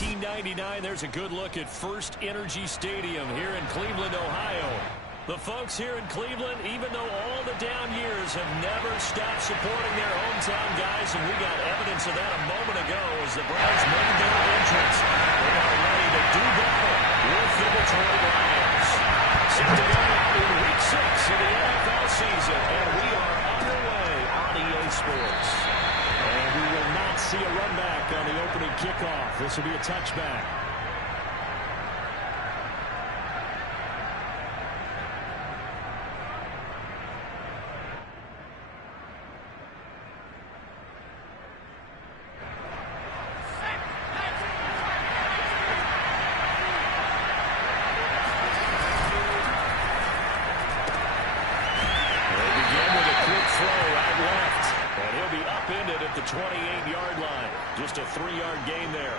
1999, there's a good look at First Energy Stadium here in Cleveland, Ohio. The folks here in Cleveland, even though all the down years, have never stopped supporting their hometown guys, and we got evidence of that a moment ago as the Browns made their entrance. They are ready to do battle with the Detroit Lions. Set to go in Week 6 of the NFL season, and we are underway on EA Sports. And we will not see a run back on the opening kickoff. This will be a touchback. The 28-yard line. Just a 3-yard gain there.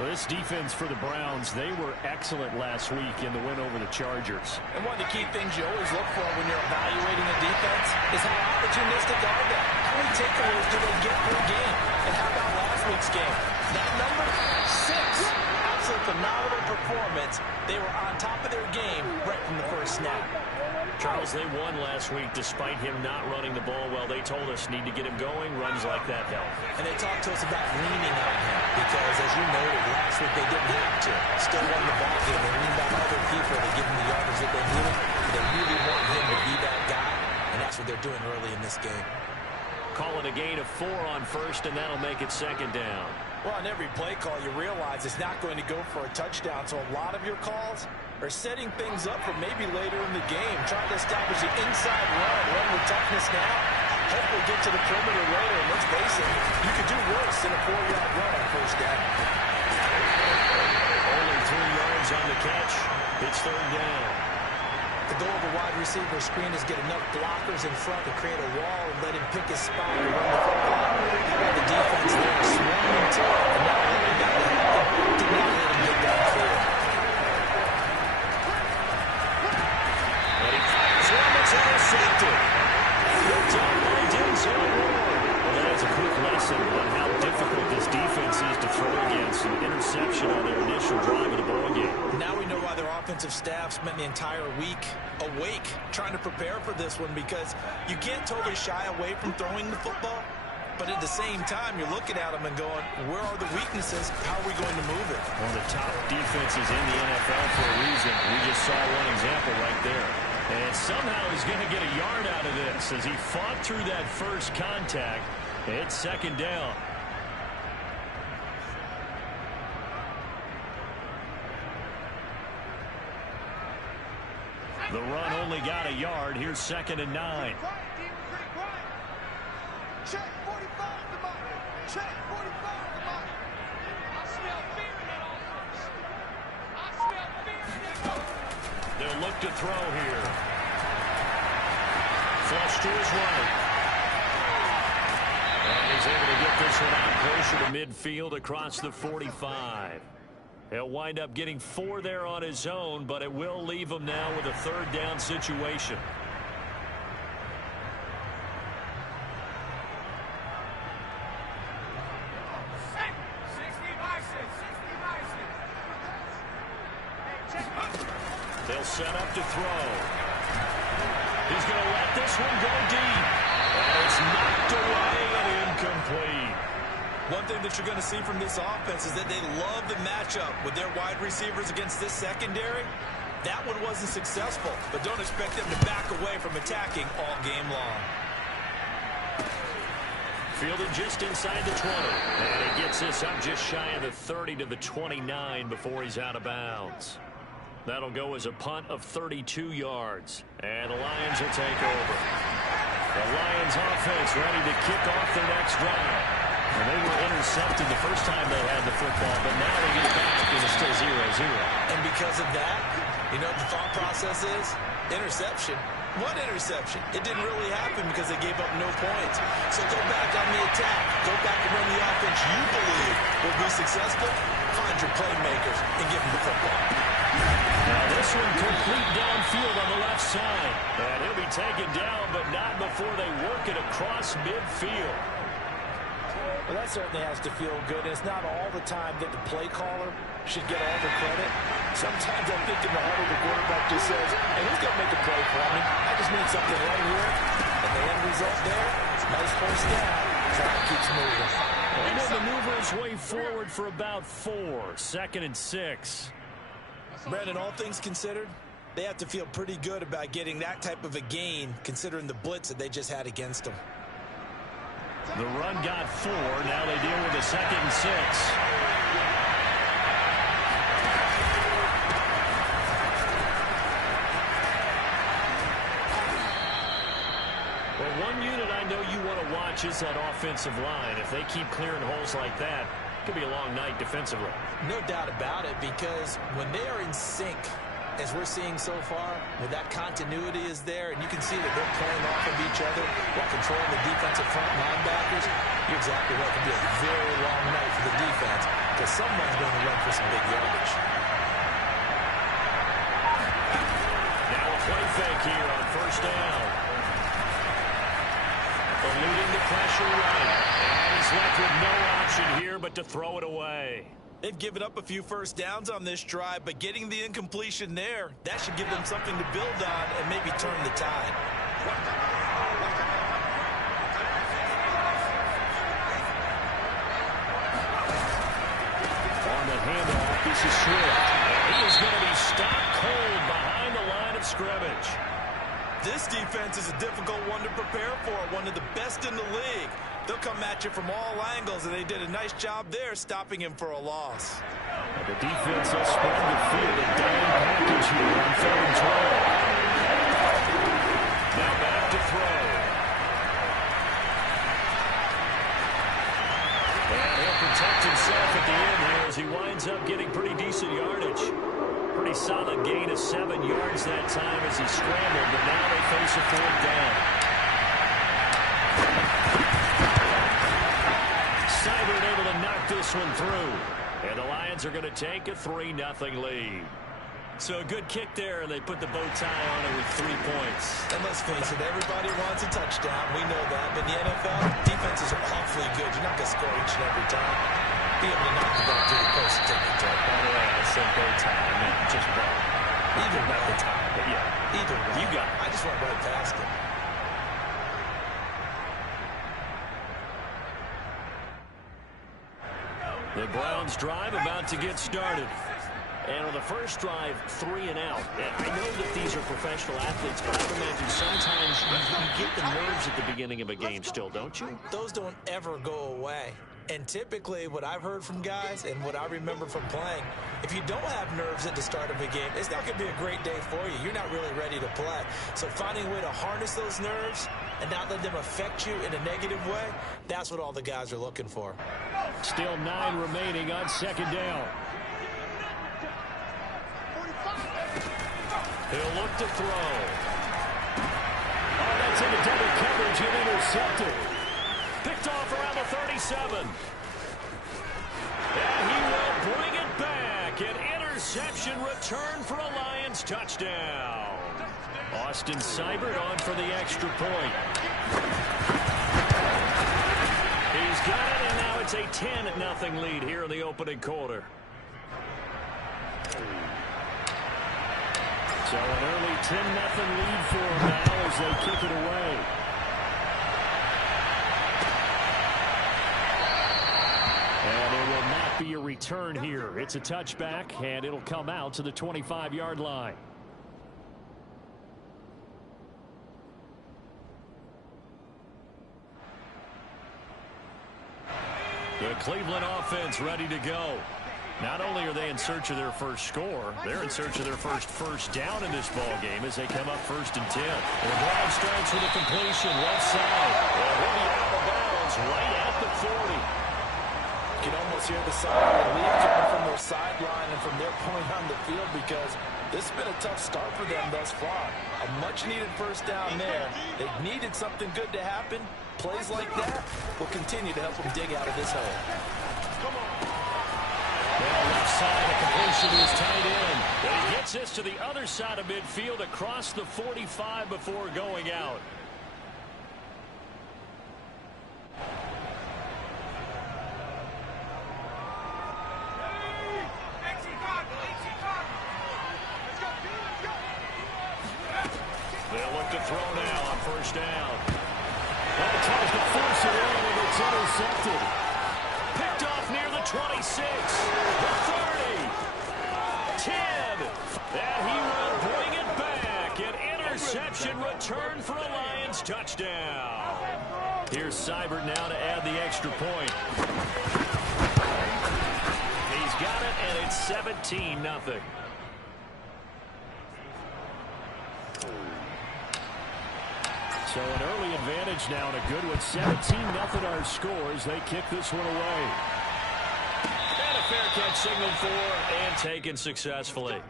Well, this defense for the Browns, they were excellent last week in the win over the Chargers. And one of the key things you always look for when you're evaluating a defense is how opportunistic are they? How many takeaways do they get per game? And how about last week's game? That number, 6. Absolute phenomenal performance. They were on top of their game right from the first snap. Charles, they won last week despite him not running the ball well. They told us need to get him going. Runs like that help. And they talked to us about leaning on him because, as you noted, last week they didn't have to. Still won the ball game. They leaned on other people to give them the yardage that they needed. They really want him to be that guy, and that's what they're doing early in this game. Call it a gain of 4 on first, and that'll make it second down. Well, on every play call, you realize it's not going to go for a touchdown, so a lot of your calls are setting things up for maybe later in the game, trying to establish the inside run with toughness now. Hopefully get to the perimeter later, and let's face it, you could do worse than a 4-yard run on first down. Only 3 yards on the catch. It's third down. The goal of a wide receiver screen is get enough blockers in front to create a wall and let him pick his spot to run the football. The defense there swung into it, and not only got to happen, did not let him get downfield. And he fires one that's intercepted. Down by Denzel Ward. Well, that's a quick lesson on how difficult this defense is to throw against. An interception on their initial drive of the ballgame. Now we know why their offensive staff spent the entire week awake trying to prepare for this one, because you can't totally shy away from throwing the football, but at the same time you're looking at them and going, where are the weaknesses? How are we going to move it? One of the top defenses in the NFL for a reason. We just saw one example right there. And somehow he's going to get a yard out of this as he fought through that first contact. It's second down. The run only got a yard. Here's second and 9. Check 45 the money. Check 45 the money. I smell fear in that offense. I smell fear in that offense. They'll look to throw here. Flush to his right. And he's able to get this one out closer to midfield across the 45. He'll wind up getting 4 there on his own, but it will leave him now with a third down situation. They'll set up to throw. He's going to let this one go deep. And it's knocked away and incomplete. One thing that you're going to see from this offense is that they love the matchup with their wide receivers against this secondary. That one wasn't successful, but don't expect them to back away from attacking all game long. Fielded just inside the 20. And he gets this up just shy of the 30 to the 29 before he's out of bounds. That'll go as a punt of 32 yards. And the Lions will take over. The Lions offense ready to kick off their next drive. And they were intercepted the first time they had the football, but now they get it back and it's still 0-0. And because of that, you know what the thought process is? Interception. What interception? It didn't really happen because they gave up no points. So go back on the attack. Go back and run the offense you believe will be successful. Find your playmakers and give them the football. Now this one complete downfield on the left side. And he'll be taken down, but not before they work it across midfield. Well, that certainly has to feel good. It's not all the time that the play caller should get all the credit. Sometimes I think in the huddle, the quarterback just says, hey, who's going to make a play for me? I just need something right here. And the end result there, nice first down. Clock keeps moving. And he'll maneuver his way forward for about 4. 2nd and 6. Brandon, all things considered, they have to feel pretty good about getting that type of a gain, considering the blitz that they just had against them. The run got 4. Now they deal with a 2nd and 6. Well, one unit I know you want to watch is that offensive line. If they keep clearing holes like that, it could be a long night defensively. No doubt about it, because when they are in sync, as we're seeing so far, when that continuity is there, and you can see that they're playing off of each other while controlling the defensive front linebackers, you're exactly right. It can be a very long night for the defense, because someone's going to run for some big yardage. Now a play fake here on 1st down. Eluding the pressure right. And he's left with no option here but to throw it away. They've given up a few first downs on this drive, but getting the incompletion there, that should give them something to build on and maybe turn the tide. On the handoff, this is Swift. And he is going to be stopped cold behind the line of scrimmage. This defense is a difficult one to prepare for, one of the best in the league. They'll come at you from all angles, and they did a nice job there stopping him for a loss. The defense will spread the field and down package here on 3rd and 12. Now back to throw. And he'll protect himself at the end here as he winds up getting pretty decent yardage. Pretty solid gain of 7 yards that time as he scrambled, but now they face a 4th down. Seibert able to knock this one through. And the Lions are going to take a 3-0 lead. So a good kick there, and they put the bow tie on it with 3 points. And let's face it, everybody wants a touchdown. We know that. But in the NFL, defenses are awfully good. You're not going to score each and every time. Be able to knock the ball through the post and take the turn. By the way, I said bow tie. I meant just ball. Either way. Not the tie, but yeah. Either way. You got it. I just went right past it. The Browns drive about to get started. And on the first drive, 3 and out. And I know that these are professional athletes, but I would imagine sometimes you get the nerves at the beginning of a game still, don't you? Those don't ever go away. And typically, what I've heard from guys and what I remember from playing, if you don't have nerves at the start of a game, it's not going to be a great day for you. You're not really ready to play. So finding a way to harness those nerves and not let them affect you in a negative way, that's what all the guys are looking for. Still 9 remaining on 2nd down. He'll look to throw. Oh, that's into double coverage and intercepted. Picked off around the 37. And he will bring it back. An interception return for a Lions touchdown. Austin Seibert on for the extra point. He's got it, and now it's a 10-0 lead here in the opening quarter. So an early 10-0 lead for them now as they kick it away. And there will not be a return here. It's a touchback, and it'll come out to the 25-yard line. The Cleveland offense ready to go. Not only are they in search of their first score, they're in search of their first down in this ball game as they come up 1st and 10. The drive starts with a completion left side. And he'll be out of bounds right at the 40. You can almost hear the sigh of relief coming from their sideline and from their point on the field, because this has been a tough start for them thus far. A much-needed first down there. They needed something good to happen. Plays like that will continue to help them dig out of this hole. Come on. Well, left side, a completion to his tight end. But he gets this to the other side of midfield across the 45 before going out. They'll look to throw now on first down. Well, tries to force it in, and it's intercepted. Picked off near the 26, the 30, 10, and he will bring it back. An interception return for a Lions touchdown. Here's Seibert now to add the extra point. He's got it, and it's 17-0. So an early advantage now, and a good one. 17-0 our scores. They kick this one away. And a fair catch signaled for and taken successfully.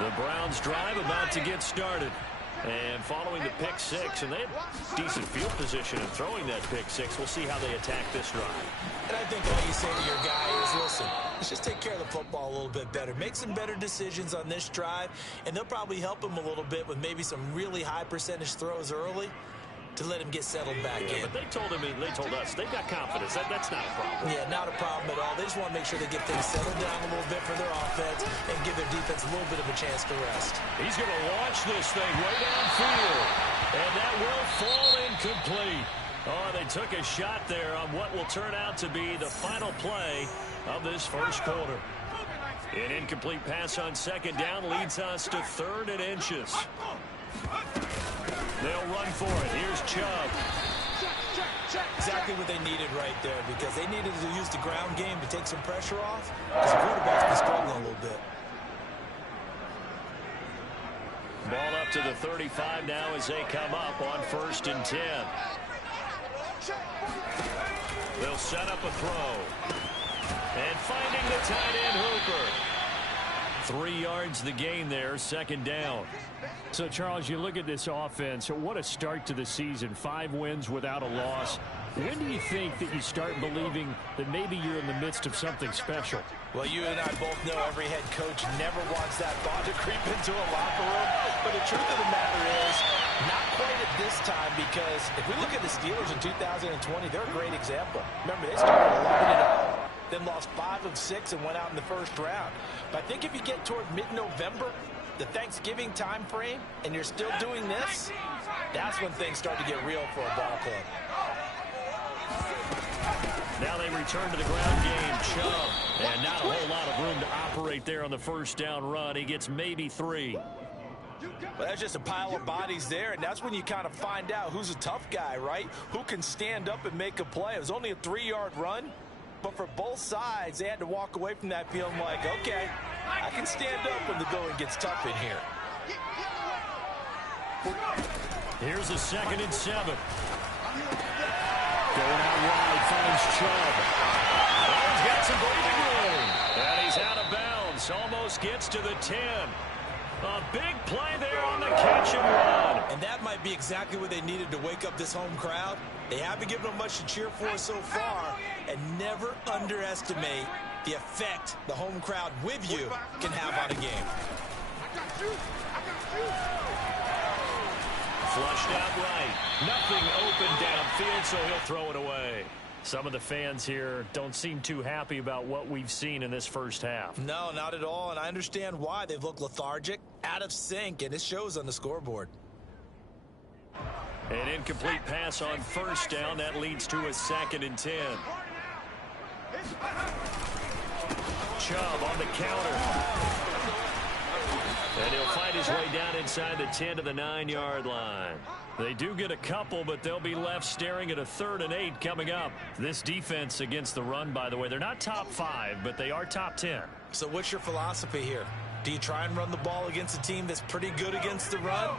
The Browns drive about to get started. And following the pick six, and they have decent field position in throwing that pick six. We'll see how they attack this drive. And I think all you say to your guy is, listen, let's just take care of the football a little bit better. Make some better decisions on this drive, and they'll probably help him a little bit with maybe some really high percentage throws early to let him get settled back in. But they told us they've got confidence. That's not a problem. Yeah, not a problem at all. They just want to make sure they get things settled down a little bit for their offense and give their defense a little bit of a chance to rest. He's going to launch this thing way downfield, and that will fall incomplete. Oh, they took a shot there on what will turn out to be the final play of this first quarter. An incomplete pass on second down leads us to 3rd and inches. They'll run for it. Here's Chubb. Exactly what they needed right there, because they needed to use the ground game to take some pressure off, because the quarterback's been struggling a little bit. Ball up to the 35 now as they come up on 1st and 10. They'll set up a throw. And finding the tight end Hooper. 3 yards the gain there, 2nd down. So, Charles, you look at this offense, what a start to the season. 5 wins without a loss. When do you think that you start believing that maybe you're in the midst of something special? Well, you and I both know every head coach never wants that thought to creep into a locker room. But the truth of the matter is, not quite at this time, because if we look at the Steelers in 2020, they're a great example. Remember, they started 11-0. Then lost 5 of 6 and went out in the first round. But I think if you get toward mid-November, the Thanksgiving time frame, and you're still doing this, that's when things start to get real for a ball club. Now they return to the ground game. Chubb, and not a whole lot of room to operate there on the first down run. He gets maybe 3. But that's just a pile of bodies there, and that's when you kind of find out who's a tough guy, right? Who can stand up and make a play. It was only a 3-yard run. But for both sides, they had to walk away from that feeling like, okay, I can stand up when the going gets tough in here. Here's a 2nd and 7. Going out wide, finds Chubb. Oh, he's got some breathing room. And he's out of bounds. Almost gets to the 10. A big play there on the catch and run. And that might be exactly what they needed to wake up this home crowd. They haven't given them much to cheer for so far. And never underestimate the effect the home crowd with you can have on a game. Flushed out right. Nothing open downfield, so he'll throw it away. Some of the fans here don't seem too happy about what we've seen in this first half. No, not at all, and I understand why. They've looked lethargic, out of sync, and it shows on the scoreboard. An incomplete pass on first down. That leads to a 2nd and 10. Chubb on the counter. And he'll find his way down inside the 10 to the 9-yard line. They do get a couple, but they'll be left staring at a 3rd and 8 coming up. This defense against the run, by the way, they're not top 5, but they are top 10. So what's your philosophy here? Do you try and run the ball against a team that's pretty good against the run?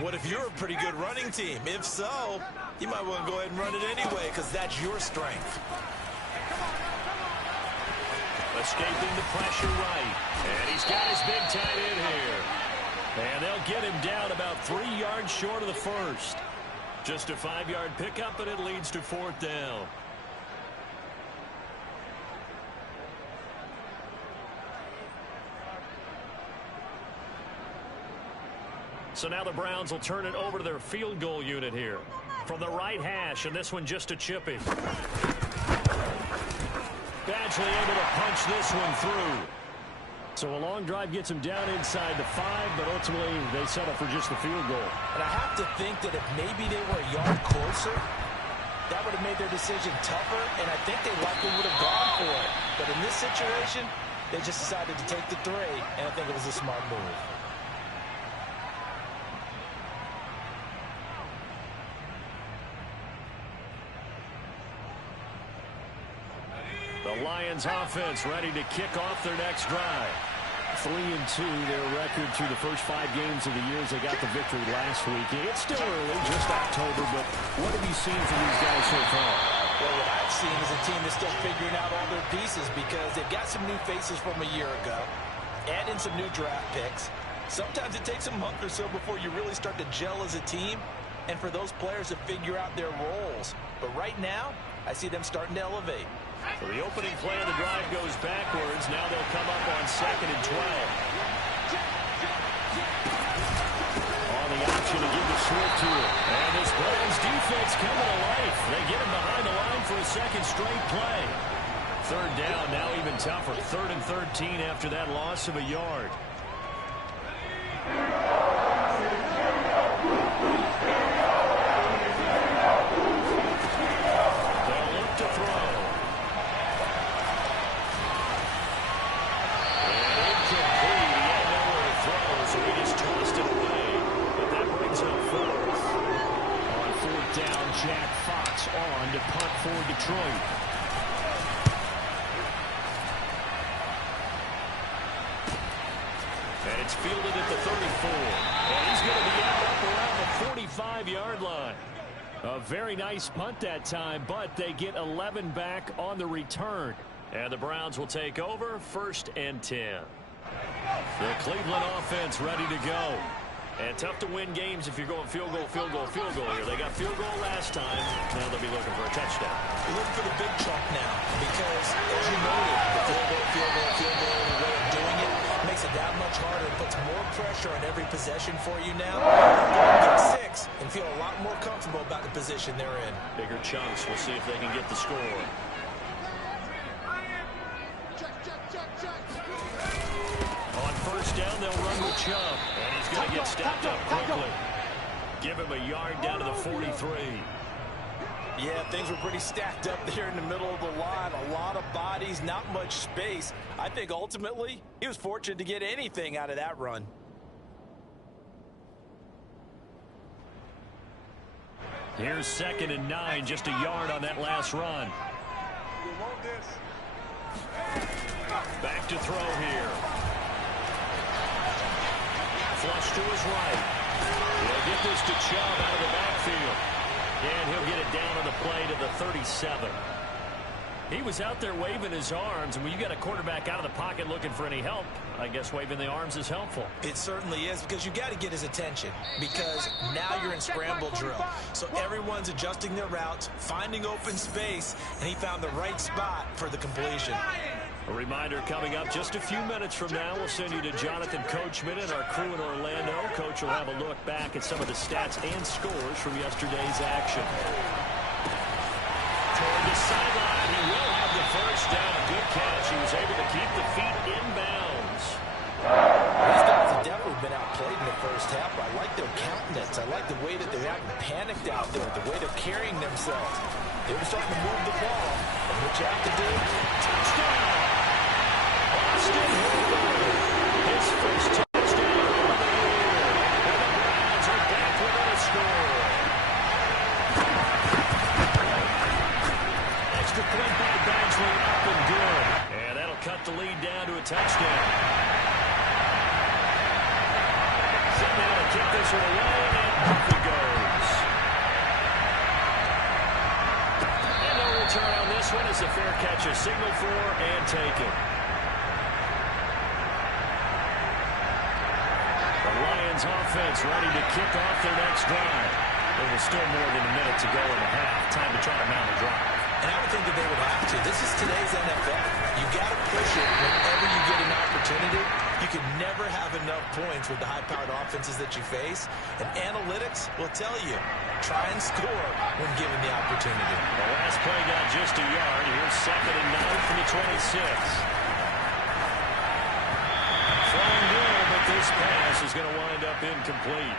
What if you're a pretty good running team? If so, you might want to go ahead and run it anyway, because that's your strength. Escaping the pressure right. And he's got his big tight end here. And they'll get him down about 3 yards short of the first. Just a 5-yard pickup, and it leads to 4th down. So now the Browns will turn it over to their field goal unit here. From the right hash, and this one just a chippy. Badgley able to punch this one through. So a long drive gets him down inside the 5, but ultimately they settle for just the field goal. And I have to think that if maybe they were a yard closer, that would have made their decision tougher, and I think they likely would have gone for it. But in this situation, they just decided to take the 3, and I think it was a smart move. The Lions offense ready to kick off their next drive. 3-2, their record through the first 5 games of the year as they got the victory last week. It's still early, just October, but what have you seen from these guys so far? Well, what I've seen is a team that's still figuring out all their pieces because they've got some new faces from a year ago, add in some new draft picks. Sometimes it takes a month or so before you really start to gel as a team and for those players to figure out their roles. But right now, I see them starting to elevate. So the opening play of the drive goes backwards. Now they'll come up on 2nd and 12. On the option to give the Swift to it. And this Browns defense coming to life. They get him behind the line for a second straight play. 3rd down, now even tougher. 3rd and 13 after that loss of a yard. They'll look to throw. Jack Fox on to punt for Detroit. And it's fielded at the 34. And he's going to be up around the 45-yard line. A very nice punt that time, but they get 11 back on the return. And the Browns will take over 1st and 10. The Cleveland offense ready to go. And tough to win games if you're going field goal here. They got field goal last time. Now they'll be looking for a touchdown. They're looking for the big chunk now because, as you noted, the field goal, the way of doing it makes it that much harder. It puts more pressure on every possession for you now. They'll get 6 and feel a lot more comfortable about the position they're in. Bigger chunks. We'll see if they can get the score. On 1st down, they'll run with Chubb. And he's going to get stepped up quickly. Give him a yard down to the 43. Yeah, things were pretty stacked up there in the middle of the line. A lot of bodies, not much space. I think ultimately he was fortunate to get anything out of that run. Here's 2nd and 9, just a yard on that last run. Back to throw here. Flush to his right. He'll get this to Chubb out of the backfield. And he'll get it down on the play to the 37. He was out there waving his arms, and when you got a quarterback out of the pocket looking for any help, I guess waving the arms is helpful. It certainly is, because you got to get his attention, because now you're in scramble drill. So everyone's adjusting their routes, finding open space, and he found the right spot for the completion. A reminder coming up just a few minutes from now, we'll send you to Jonathan Coachman and our crew in Orlando. Coach will have a look back at some of the stats and scores from yesterday's action. Toward the sideline, he will have the first down. Good catch. He was able to keep the feet inbounds. These guys have definitely been outplayed in the first half. I like their countenance. I like the way that they're acting panicked out there, the way they're carrying themselves. They were starting to move the ball. And what you have to do, touchdown! Austin Hooper, his first touchdown of the year. And the Browns are back within a score. Extra point by Badgley, up and good. And that'll cut the lead down to a touchdown. Somehow to kick this one away, and off it goes. And no return on this one as the fair catch is signaled for and taken. The Lions offense ready to kick off their next drive. There was still more than a minute to go in the half. Time to try to mount a drive. And I would think that they would have to. This is today's NFL. You got to push it whenever you get an opportunity. You can never have enough points with the high-powered offenses that you face. And analytics will tell you, try and score when given the opportunity. The last play got just a yard. Here's 2nd and 9 from the 26. Throwing good, but this pass is going to wind up incomplete.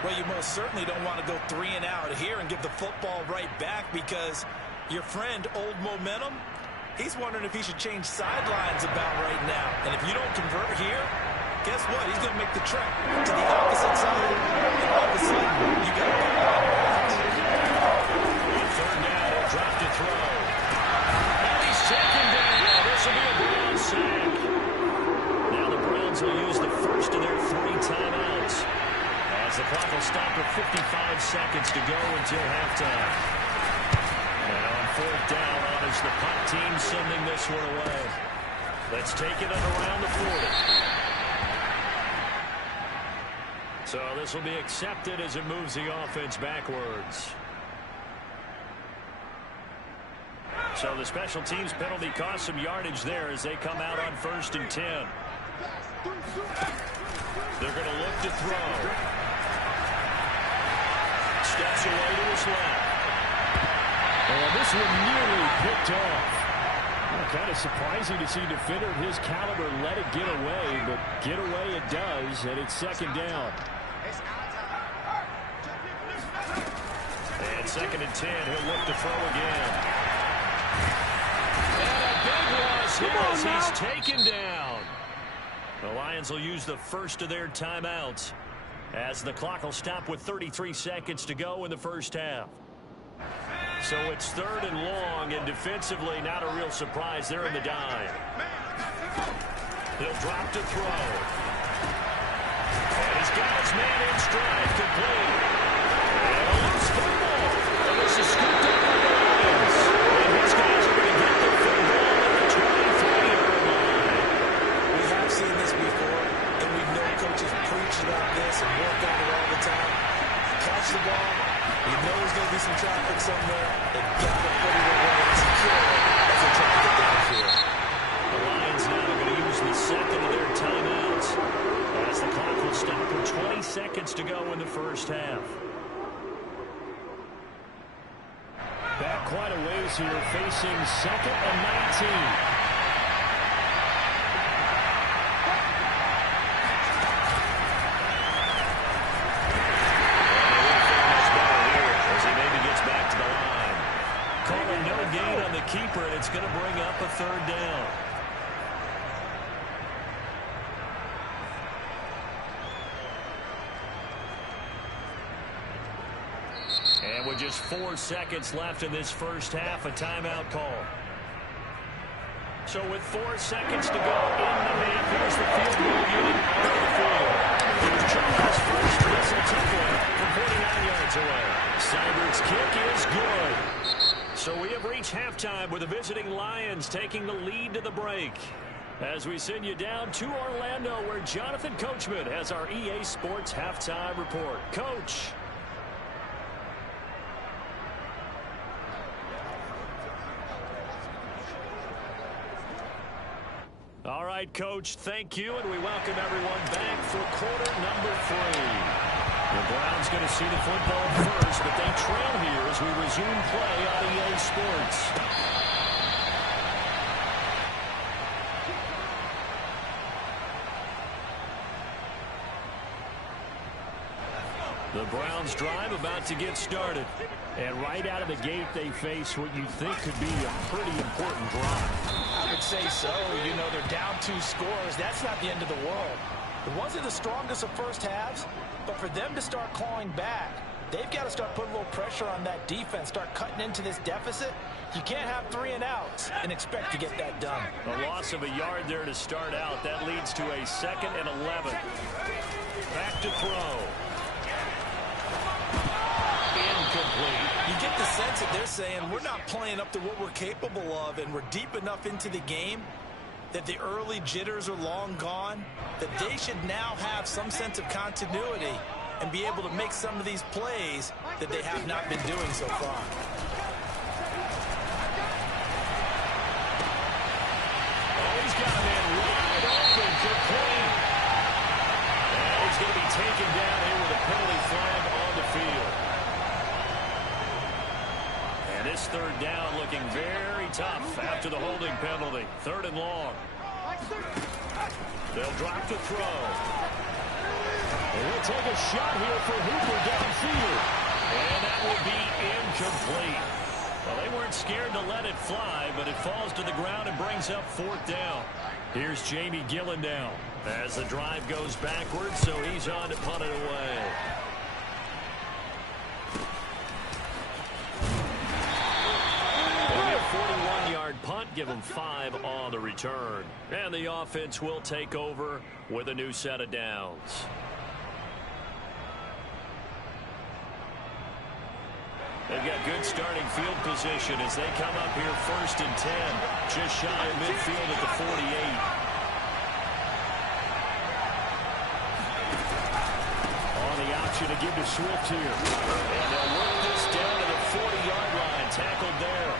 Well, you most certainly don't want to go 3 and out here and give the football right back, because your friend, Old Momentum, he's wondering if he should change sidelines about right now. And if you don't convert here, guess what? He's going to make the trek to the opposite side. And all of a sudden, you got a on 3rd down, he'll drop to throw. And he's taken down. This will be a Browns sack. Now the Browns will use the first of their 3 timeouts, as the clock will stop with 55 seconds to go until halftime. And on 4th down, is the punt team sending this one away. Let's take it at around the 40. So this will be accepted as it moves the offense backwards. So the special teams penalty cost some yardage there as they come out on 1st and 10. They're going to look to throw. Steps away to his left. And this one nearly picked off. Kind of surprising to see a defender of his caliber let it get away, but get away it does, and it's 2nd down. And 2nd and 10, he'll look to throw again. And a big loss here as he's taken down. The Lions will use the first of their timeouts, as the clock will stop with 33 seconds to go in the first half. So it's 3rd and long, and defensively not a real surprise. They're in the dime. He'll drop to throw. And he's got his man in stride, complete. And a loose football. And this is scooped up by the Lions. And his guys are going to get the football at the 23-yard line. We have seen this before, and we know coaches preach about this and work on it all the time. Catch the ball. You know there's going to be some traffic somewhere. They've got to put it away and secure it as they try to get downfield. The Lions now are going to use the 2nd of their timeouts, as the clock will stop with 20 seconds to go in the first half. Back quite a ways here, facing 2nd and 19. Keeper, and it's going to bring up a 3rd down. And with just 4 seconds left in this first half, a timeout call. So with 4 seconds to go in the half, here's the field goal unit onto the field. Here's Charles first. It's a tough one from 49 yards away. Seibert's kick is good. So we have reached halftime with the visiting Lions taking the lead to the break, as we send you down to Orlando, where Jonathan Coachman has our EA Sports halftime report. Coach. All right, Coach, thank you, and we welcome everyone back for quarter number 3. The Browns going to see the football first, but they trail here as we resume play on EA Sports. The Browns drive about to get started. And right out of the gate, they face what you think could be a pretty important drive. I would say so. You know, they're down 2 scores. That's not the end of the world. It wasn't the strongest of first halves, but for them to start clawing back, they've got to start putting a little pressure on that defense, start cutting into this deficit. You can't have 3 and outs and expect to get that done. A loss of a yard there to start out. That leads to a 2nd and 11. Back to throw. Incomplete. You get the sense that they're saying we're not playing up to what we're capable of, and we're deep enough into the game that the early jitters are long gone, that they should now have some sense of continuity and be able to make some of these plays that they have not been doing so far. he's got a man wide open, complete. And he's going to be taken down here with a penalty flag on the field. And this third down looking very tough after the holding penalty. 3rd and long. They'll drop to throw. And he'll take a shot here for Hooper downfield. And that will be incomplete. Well, they weren't scared to let it fly, but it falls to the ground and brings up 4th down. Here's Jamie Gillen now as the drive goes backwards, so he's on to punt it away. It'll be a 41-yard punt, give them 5 on the return. And the offense will take over with a new set of downs. They've got good starting field position as they come up here 1st and 10. Just shy of midfield at the 48. On the option to give to Swift here. And they'll work this down to the 40-yard line. Tackled there.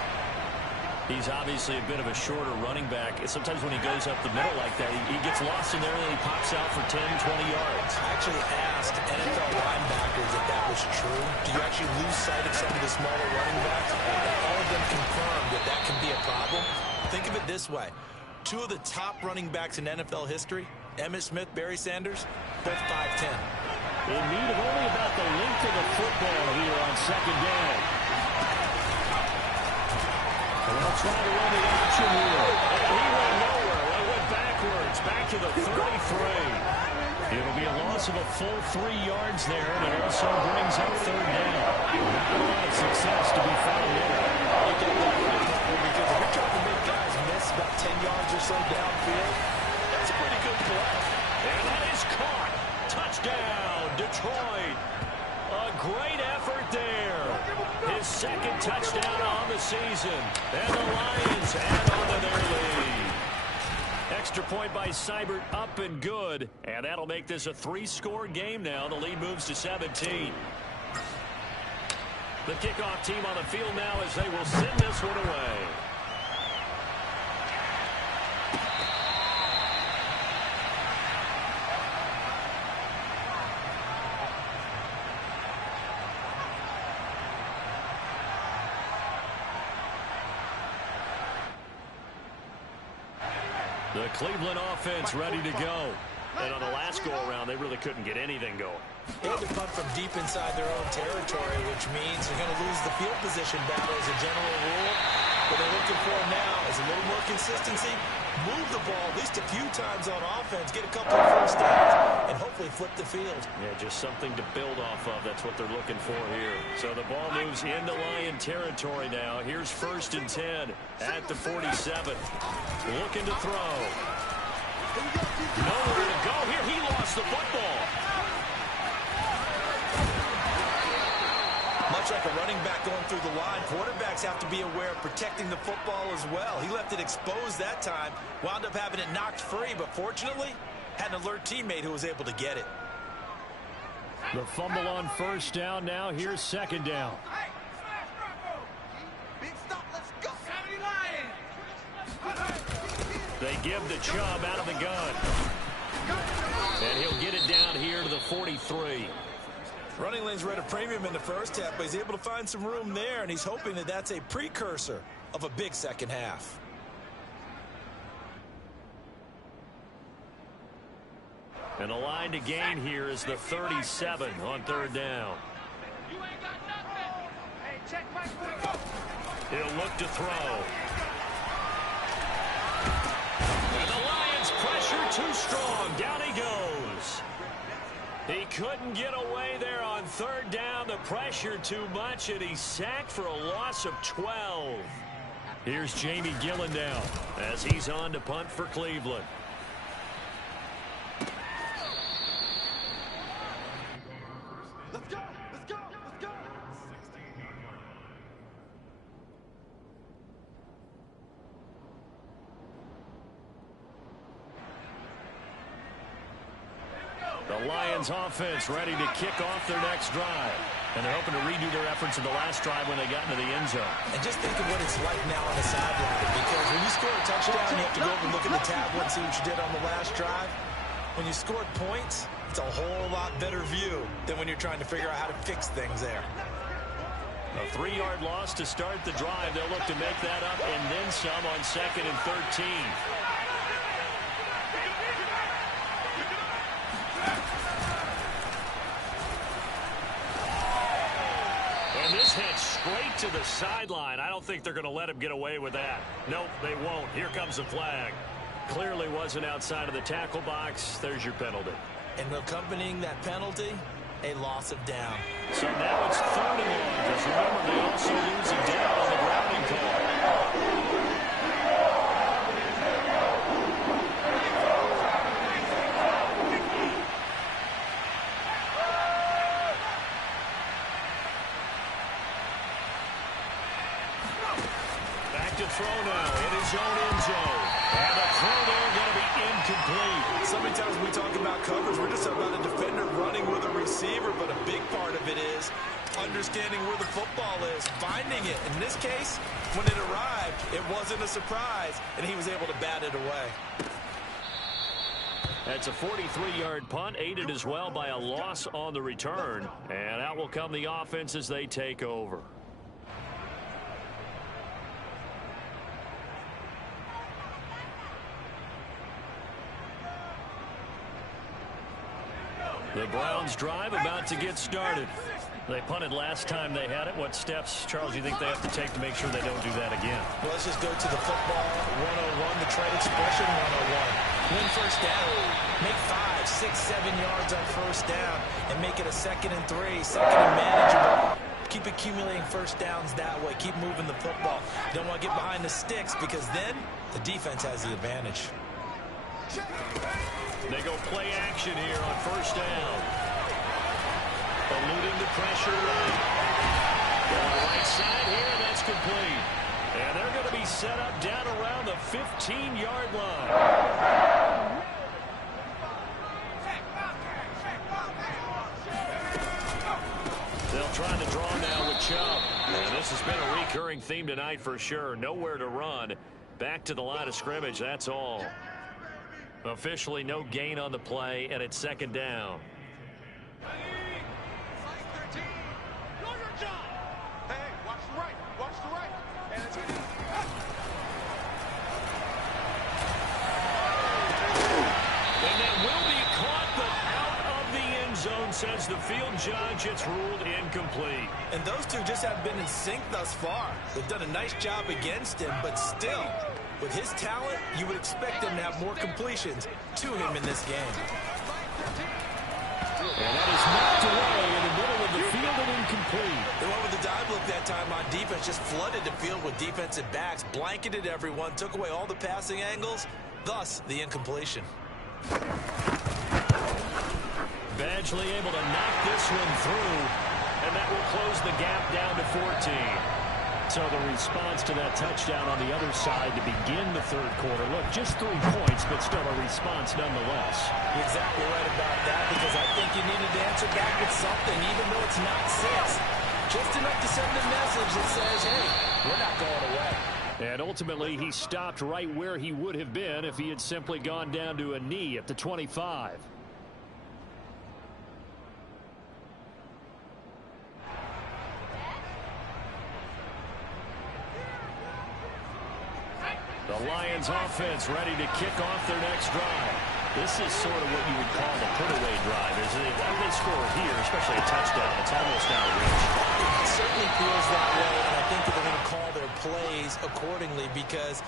He's obviously a bit of a shorter running back. Sometimes when he goes up the middle like that, he gets lost in there and then he pops out for 10, 20 yards. I actually asked NFL linebackers if that was true. Do you actually lose sight of some of the smaller running backs? And all of them confirmed that that can be a problem. Think of it this way. 2 of the top running backs in NFL history, Emmitt Smith, Barry Sanders, both 5'10". In need of only about the length of the football here on 2nd down. They'll try to run the option here. And he went nowhere. Well, he went backwards. Back to the 33. It'll be a loss of a full 3 yards there, and it also brings up 3rd down. Not a lot of success to be found there. You get that right, because if you're trying to make guys miss about 10 yards or so downfield, that's a pretty good play. And that is caught. Touchdown, Detroit. A great effort there. His 2nd touchdown on the season. And the Lions add on to their lead. Extra point by Seibert, up and good. And that'll make this a 3-score game now. The lead moves to 17. The kickoff team on the field now as they will send this one away. The Cleveland offense ready to go. And on the last go-around, they really couldn't get anything going. They had to punt from deep inside their own territory, which means they're going to lose the field position battle as a general rule. What they're looking for now is a little more consistency, move the ball at least a few times on offense, get a couple of first downs, and hopefully flip the field. Yeah, just something to build off of. That's what they're looking for here. So the ball moves into Lion territory now. Here's 1st and 10 at the 47. Looking to throw. Nowhere to go here. He lost the football. Much like a running back going through the line, quarterbacks have to be aware of protecting the football as well. He left it exposed that time, wound up having it knocked free, but fortunately, had an alert teammate who was able to get it. The fumble on 1st down now. Here's 2nd down. Big stop, let's go. They give the Chubb out of the gun. And he'll get it down here to the 43. Running lanes were at a premium in the first half, but he's able to find some room there, and he's hoping that that's a precursor of a big second half. And the line to gain here is the 37 on 3rd down. You ain't got nothing. Hey, check my foot. He'll look to throw. And the Lions pressure too strong. Down he goes. He couldn't get away there on 3rd down. The pressure too much, and he's sacked for a loss of 12. Here's Jamie Gillen now as he's on to punt for Cleveland. Let's go, let's go, let's go. The Lions offense ready to kick off their next drive. And they're hoping to redo their efforts in the last drive when they got into the end zone. And just think of what it's like now on the sideline. Because when you score a touchdown, you have to go over and look at the tablet and see what you did on the last drive. When you scored points, it's a whole lot better view than when you're trying to figure out how to fix things there. A 3-yard loss to start the drive. They'll look to make that up and then some on 2nd and 13. And this head straight to the sideline. I don't think they're going to let him get away with that. Nope, they won't. Here comes the flag. Clearly wasn't outside of the tackle box. There's your penalty. And accompanying that penalty, a loss of down. So now it's 3rd and long, because remember, they also lose a down on the grounding call. Back to throw now in his own end zone. And the throw there going to be incomplete. So many times we talk about coverage, we're just about a defender running with a receiver, but a big part of it is understanding where the football is, finding it. In this case, when it arrived, it wasn't a surprise, and he was able to bat it away. That's a 43-yard punt, aided as well by a loss on the return. And out will come the offense as they take over. The Browns drive about to get started. They punted last time they had it. What steps, Charles, you think they have to take to make sure they don't do that again? Well, let's just go to the football 101, the trade expression 101. Win first down. Make 5, 6, 7 yards on first down and make it a 2nd and 3, 2nd and manageable. Keep accumulating first downs that way. Keep moving the football. You don't want to get behind the sticks because then the defense has the advantage. They go play action here on first down. Eluding the pressure right. Going right side here, and that's complete. And they're going to be set up down around the 15-yard line. They'll try to draw now with Chubb. And this has been a recurring theme tonight for sure. Nowhere to run. Back to the line of scrimmage, that's all. Officially no gain on the play, and it's 2nd down. And that will be caught, but out of the end zone, says the field judge. It's ruled incomplete. And those two just have been in sync thus far. They've done a nice job against him, but still, with his talent, you would expect him to have more completions to him in this game. And that is knocked away in the middle of the field and incomplete. They went with the dive look that time on defense, just flooded the field with defensive backs, blanketed everyone, took away all the passing angles, thus the incompletion. Badgley able to knock this one through, and that will close the gap down to 14. So the response to that touchdown on the other side to begin the 3rd quarter. Look, just 3 points, but still a response nonetheless. You're exactly right about that, because I think you needed to answer back with something, even though it's not 6. Just enough to send a message that says, hey, we're not going away. And ultimately, he stopped right where he would have been if he had simply gone down to a knee at the 25. The Lions offense ready to kick off their next drive. This is sort of what you would call the put-away drive. If they score here, especially a touchdown, it's almost out of reach. It certainly feels that way, and I think that they're going to call their plays accordingly, because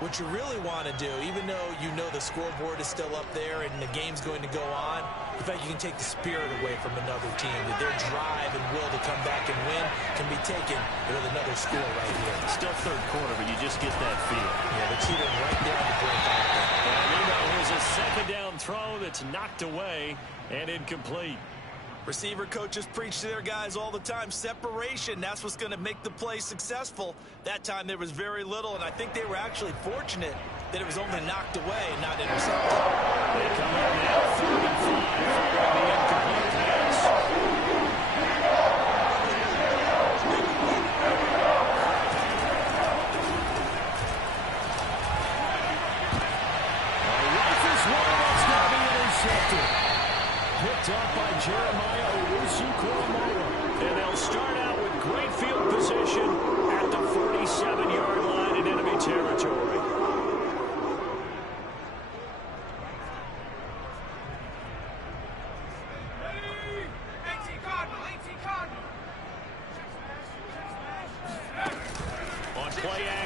what you really want to do, even though you know the scoreboard is still up there and the game's going to go on, in fact, you can take the spirit away from another team, that their drive and will to come back and win can be taken with another score right here. Still 3rd quarter, but you just get that feel. Yeah, they're cheating right down the brink out there. And you know, here's a 2nd down throw that's knocked away and incomplete. Receiver coaches preach to their guys all the time. Separation, that's what's going to make the play successful. That time there was very little, and I think they were actually fortunate that it was only knocked away and not intercepted. They come up now 3rd and 5 following the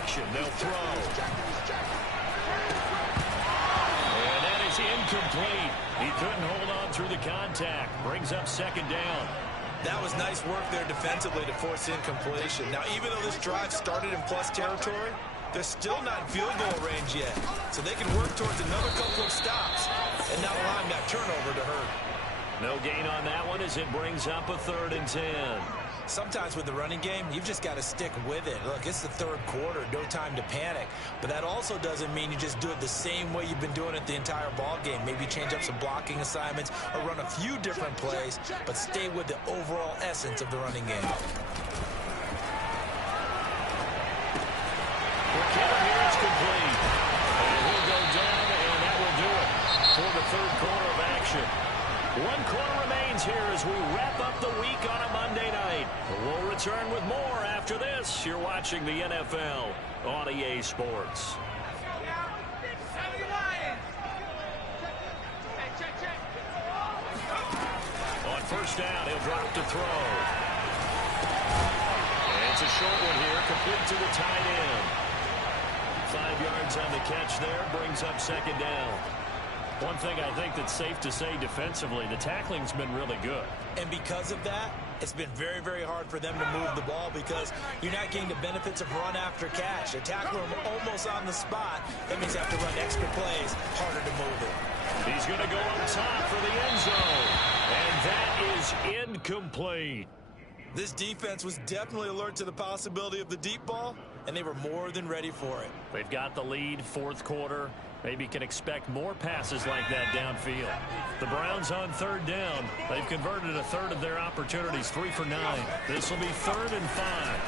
action. They'll throw. And that is incomplete. He couldn't hold on through the contact. Brings up second down. That was nice work there defensively to force incompletion. Now, even though this drive started in plus territory, they're still not in field goal range yet. So they can work towards another couple of stops and not allowing that turnover to hurt. No gain on that one as it brings up a 3rd and 10. Sometimes with the running game, you've just got to stick with it. Look, it's the 3rd quarter, no time to panic. But that also doesn't mean you just do it the same way you've been doing it the entire ball game. Maybe change up some blocking assignments or run a few different plays, but stay with the overall essence of the running game. Here it's complete. And he'll go down, and that will do it for the 3rd quarter of action. 1 quarter remains here as we wrap up the week on a Monday night. We'll return with more after this. You're watching the NFL on EA Sports. On first down, he'll drop to throw. And it's a short one here, complete to the tight end. 5 yards on the catch there, brings up second down. One thing I think that's safe to say defensively, the tackling's been really good. And because of that, it's been very, very hard for them to move the ball because you're not getting the benefits of run after catch. They're tackling them almost on the spot. That means they have to run extra plays, harder to move it. He's going to go up top for the end zone. And that is incomplete. This defense was definitely alert to the possibility of the deep ball, and they were more than ready for it. They've got the lead, 4th quarter. Maybe can expect more passes like that downfield. The Browns on 3rd down. They've converted a 1/3 of their opportunities, 3 for 9. This will be 3rd and 5.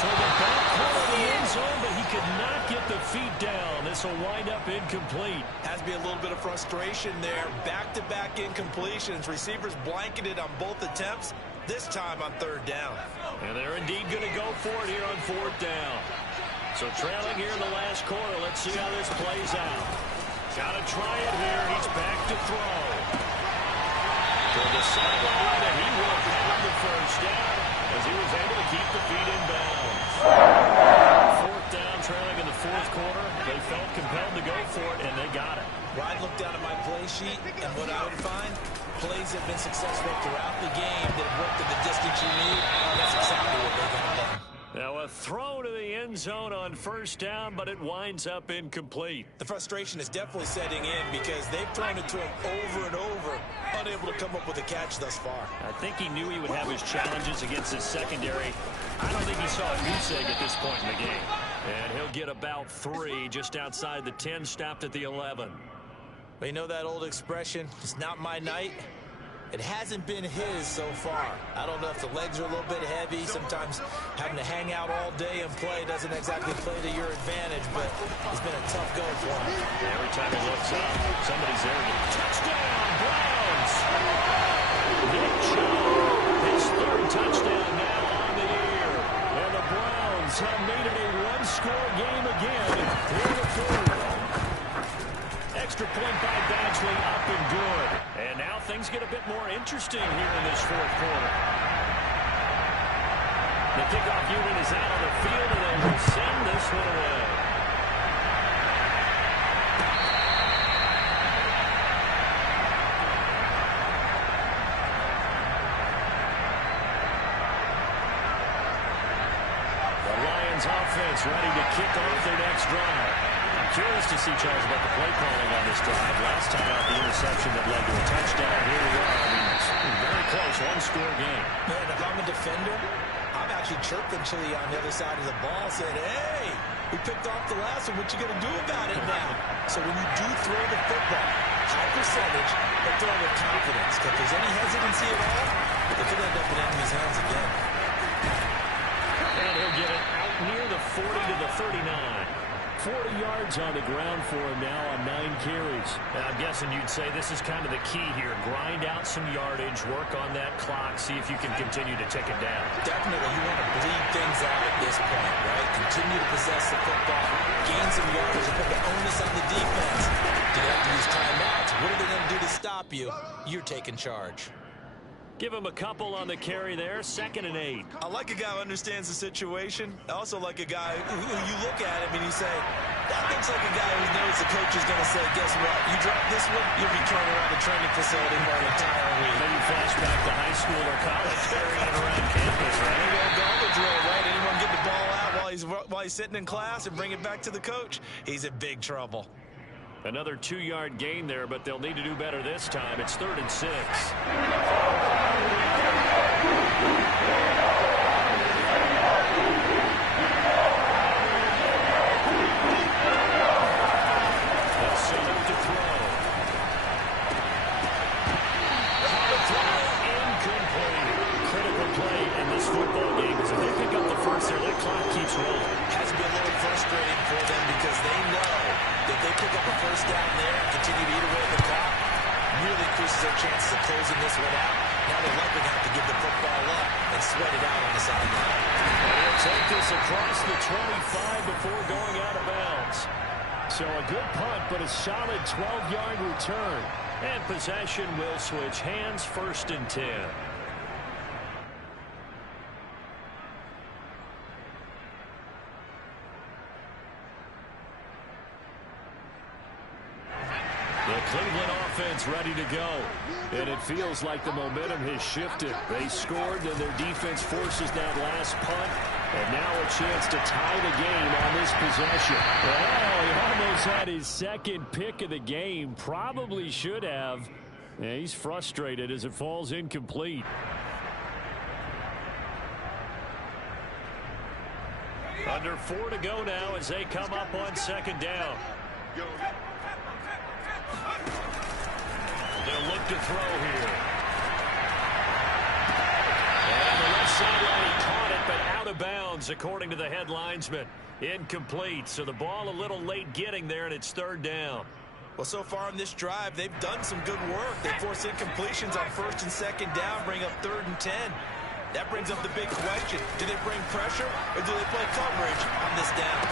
To the back corner of the end zone, but he could not get the feet down. This will wind up incomplete. Has to be a little bit of frustration there. Back-to-back incompletions. Receivers blanketed on both attempts, this time on 3rd down. And they're indeed going to go for it here on 4th down. So trailing here in the last quarter. Let's see how this plays out. Got to try it here. He's back to throw. To the sideline, and he will have the first down as he was able to keep the feet in bounds. 4th down, trailing in the 4th quarter. They felt compelled to go for it, and they got it. Well, I'd look down at my play sheet, and what I would find, plays have been successful throughout the game that have worked at the distance you need. That's exactly what they got done. Now a throw to the end zone on 1st down, but it winds up incomplete. The frustration is definitely setting in because they've thrown it to him over and over, unable to come up with a catch thus far. I think he knew he would have his challenges against his secondary. I don't think he saw a goose egg at this point in the game. And he'll get about 3 just outside the 10, stopped at the 11. But you know that old expression, it's not my night? It hasn't been his so far. I don't know if the legs are a little bit heavy. Sometimes having to hang out all day and play doesn't exactly play to your advantage, but it's been a tough go for him. Every time he looks up, somebody's there to touchdown, Browns! Nick Chubb, his 3rd touchdown now on the year. And the Browns have made it a 1-score game again here in the 4th. Extra point by Badgley, up and good. And now things get a bit more interesting here in this 4th quarter. The kickoff unit is out on the field, and they will send this one away. The Lions offense ready to kick off their next drive. Curious to see, Charles, about the play calling on this drive. Last time out, the interception that led to a touchdown. Here we are. I mean, it's very close, 1-score game. Man, if I'm a defender, I'm actually chirping Chili on the other side of the ball, saying, hey, we picked off the last one. What you going to do about it now? So when you do throw the football, high percentage, but throw with confidence. If there's any hesitancy at all, it could end up in enemy's hands again. And he'll get it out near the 40 to the 39. 40 yards on the ground for him now on 9 carries. And I'm guessing you'd say this is kind of the key here. Grind out some yardage, work on that clock, see if you can continue to tick it down. Definitely, you want to bleed things out at this point, right? Continue to possess the football, gain some yardage, and put the onus on the defense. Do you have to use timeouts? What are they going to do to stop you? You're taking charge. Give him a couple on the carry there. 2nd and 8. I like a guy who understands the situation. I also like a guy who you look at him and you say, that looks like a guy who knows the coach is going to say, guess what? You drop this one, you'll be turning around the training facility for an entire week. Maybe flashback to high school or college carrying it around campus, right? Maybe a gauntlet drill, right? Anyone get the ball out while he's sitting in class and bring it back to the coach? He's in big trouble. Another 2-yard gain there, but they'll need to do better this time. It's 3rd and 6. Their chances of closing this one out. Now they're likely to have to give the football up and sweat it out on the sideline. They'll take this across the 25 before going out of bounds. So a good punt, but a solid 12-yard return. And possession will switch hands. 1st and 10. The Cleveland offense ready to go. And it feels like the momentum has shifted. They scored, and their defense forces that last punt. And now a chance to tie the game on this possession. Well, he almost had his 2nd pick of the game. Probably should have. Yeah, he's frustrated as it falls incomplete. Under 4 to go now as they come up on 2nd down. They'll look to throw here. And on the left sideline, he caught it, but out of bounds, according to the head linesman. Incomplete, so the ball a little late getting there, and it's 3rd down. Well, so far in this drive, they've done some good work. They force incompletions on 1st and 2nd down, bring up 3rd and 10. That brings up the big question. Do they bring pressure, or do they play coverage on this down?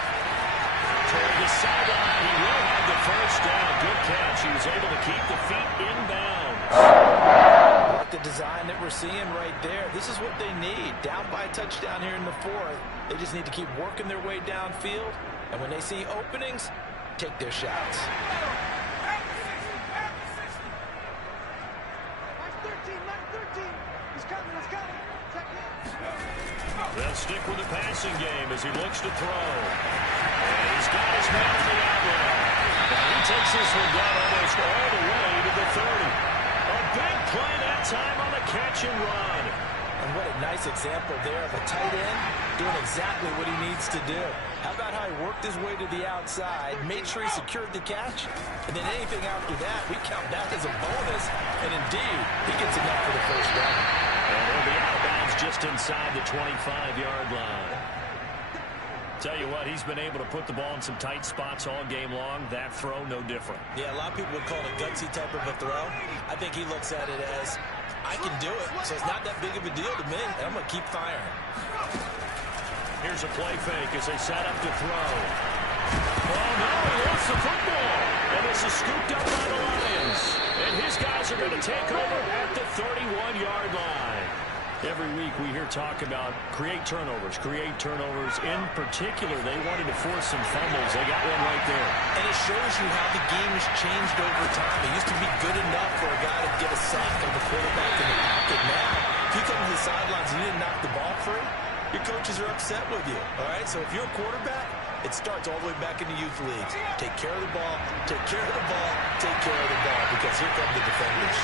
Toward the sideline, he will have the 1st down. Good catch. He was able to keep the feet inbounds. Like the design that we're seeing right there. This is what they need. Down by a touchdown here in the 4th. They just need to keep working their way downfield. And when they see openings, take their shots. They'll stick with the passing game as he looks to throw. And he's got his man on the outline. He takes this one down almost all the way to the 30. A big play that time on the catch and run. And what a nice example there of a tight end doing exactly what he needs to do. How about how he worked his way to the outside, made sure he secured the catch, and then anything after that, we count that as a bonus. And indeed, he gets enough for the 1st down. And he'll be out of bounds just inside the 25-yard line. Tell you what, he's been able to put the ball in some tight spots all game long. That throw, no different. Yeah, a lot of people would call it a gutsy type of a throw. I think he looks at it as, I can do it, so it's not that big of a deal to me, and I'm going to keep firing. Here's a play fake as they set up to throw. Oh, no, he lost the football. And this is scooped up by the Lions. And his guys are going to take over at the 31-yard line. Every week we hear talk about create turnovers. In particular, they wanted to force some fumbles. They got one right there. And it shows you how the game has changed over time. It used to be good enough for a guy to get a sack of the quarterback in the pocket. Now, if you come to the sidelines and you didn't knock the ball free, your coaches are upset with you. All right, so if you're a quarterback, it starts all the way back in the youth leagues. Take care of the ball, take care of the ball, take care of the ball, because here come the defenders.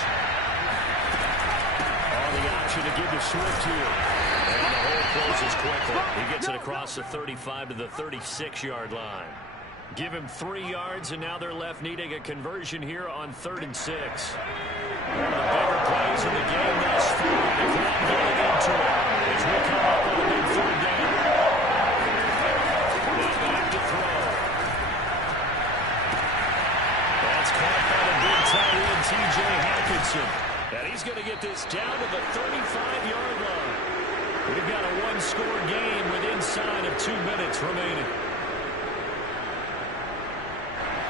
The option to give to Swift here. And the hole closes quickly. He gets it across the 35 to the 36-yard line. Give him 3 yards, and now they're left needing a conversion here on 3rd and 6. One of the bigger plays in the game thus far. The crowd getting into it as we come up on a big 3rd down. Now back to throw. That's caught by the big tight end, T.J. Hawkinson. And he's going to get this down to the 35-yard line. We've got a one-score game with inside of 2 minutes remaining.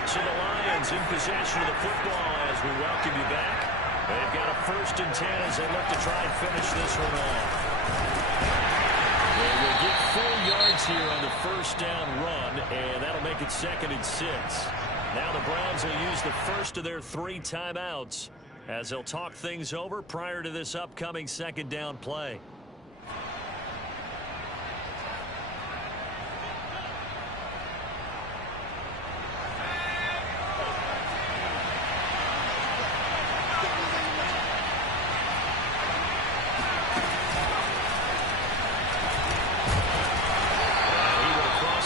So the Lions in possession of the football as we welcome you back. They've got a 1st and 10 as they look to try and finish this one off. They will get 4 yards here on the 1st down run, and that'll make it 2nd and 6. Now the Browns will use the first of their 3 timeouts as they'll talk things over prior to this upcoming 2nd down play.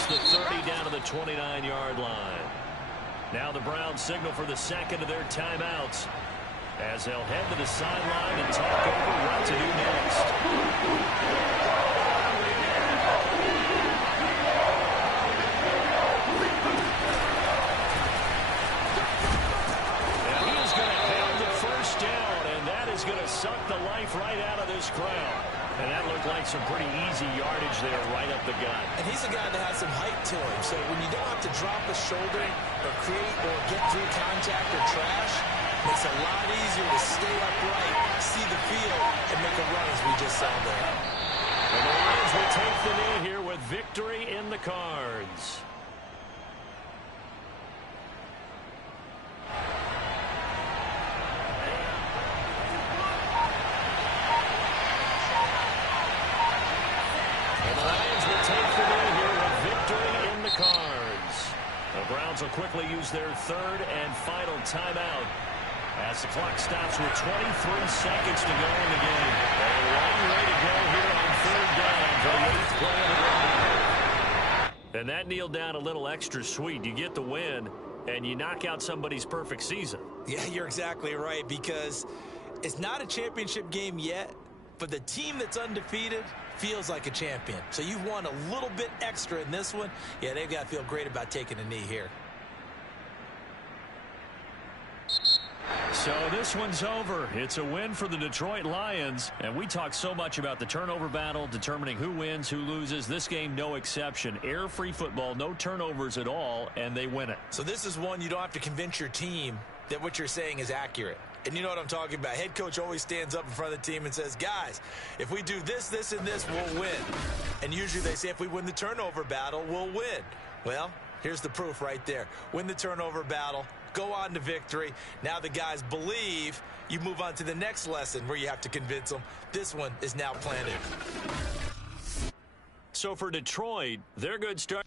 The 30 down to the 29-yard line. Now the Browns signal for the 2nd of their timeouts as they'll head to the sideline and talk over what to do next. And he is going to have the 1st down, and that is going to suck the life right out of this crowd. And that looked like some pretty easy yardage there right up the gut. And he's a guy that has some height to him. So when you don't have to drop a shoulder or create or get through contact or trash, it makes it a lot easier to stay upright, see the field, and make a run as we just saw there. And the Lions will take the knee here with victory in the cards. The Browns will quickly use their 3rd and final timeout as the clock stops with 23 seconds to go in the game. A long way to go here on 3rd down for the 8th play of the drive. And that kneel down a little extra sweet. You get the win, and you knock out somebody's perfect season. Yeah, you're exactly right, because it's not a championship game yet, but the team that's undefeated feels like a champion. So you've won a little bit extra in this one. Yeah, they've got to feel great about taking a knee here. So this one's over. It's a win for the Detroit Lions. And we talk so much about the turnover battle, determining who wins, who loses. This game, no exception. Air-free football, no turnovers at all, and they win it. So this is one you don't have to convince your team that what you're saying is accurate. And you know what I'm talking about. Head coach always stands up in front of the team and says, guys, if we do this, this, and this, we'll win. And usually they say if we win the turnover battle, we'll win. Well, here's the proof right there. Win the turnover battle, go on to victory. Now the guys believe. You move on to the next lesson where you have to convince them. This one is now planted. So for Detroit, their good start.